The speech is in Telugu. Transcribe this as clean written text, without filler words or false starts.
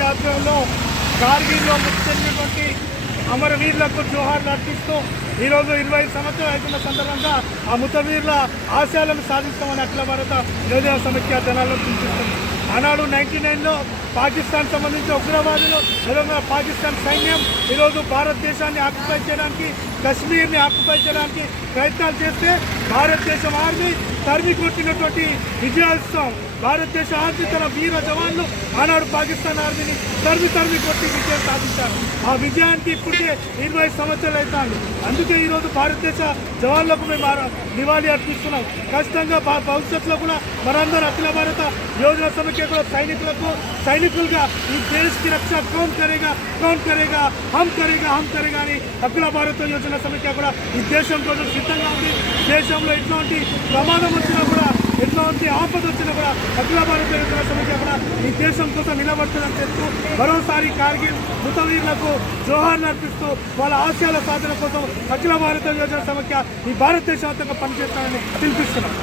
పార్టీ ఆధ్వర్యంలో కార్గిల్లో మృతి చెందినటువంటి అమరవీరులకు జోహార్లు అర్పిస్తూ ఈరోజు 25 సంవత్సరాలు అవుతున్న సందర్భంగా ఆ మృతవీరుల ఆశయాలను సాధిస్తామని అఖిల భారత యోజన సమైక్య దళాల్లో సూచిస్తుంది. ఆనాడు 99లో పాకిస్తాన్ సంబంధించిన ఉగ్రవాదులు తెలంగాణ పాకిస్తాన్ సైన్యం ఈరోజు భారతదేశాన్ని ఆక్యుపై చేయడానికి, కశ్మీర్ని ఆక్యుపై చేయడానికి ప్రయత్నాలు చేస్తే భారతదేశం ఆర్మీ తరిమి కొట్టినటువంటి విజయోత్సవం. భారతదేశ ఆర్మీ తన వీర జవాన్లు ఆనాడు పాకిస్తాన్ ఆర్మీని తరిమి కొట్టి విజయం సాధించారు. ఆ విజయానికి ఇప్పటికే 20 సంవత్సరాలు అవుతాయి. అందుకే ఈరోజు భారతదేశ జవాన్లకు మేము నివాళి అర్పిస్తున్నాం. ఖచ్చితంగా భవిష్యత్తులో కూడా మనందరూ అఖిల భారత యోజన సమైక్య కూడా సైనికులుగా ఈ దేశకి రక్ష కౌన్ కరేగా హమ్ కరేగా అని అఖిల భారత యోజన సమైక్య కూడా ఈ దేశం కోసం సిద్ధంగా ఉంది. దేశంలో ఎట్లాంటి ప్రమాదం వచ్చినా కూడా, ఎట్లాంటి ఆపద వచ్చినా కూడా అఖిల భారత యోజన సమైక్య కూడా ఈ దేశం కోసం నిలబడుతుందని చెప్తూ మరోసారి కార్గిల్ మృతవీరులకు జోహార్లు అర్పిస్తూ వాళ్ళ ఆశయాల సాధన కోసం అఖిల భారత యోజన సమైక్య ఈ భారతదేశవ్యాప్తంగా పనిచేస్తానని పిలిపిస్తున్నాం.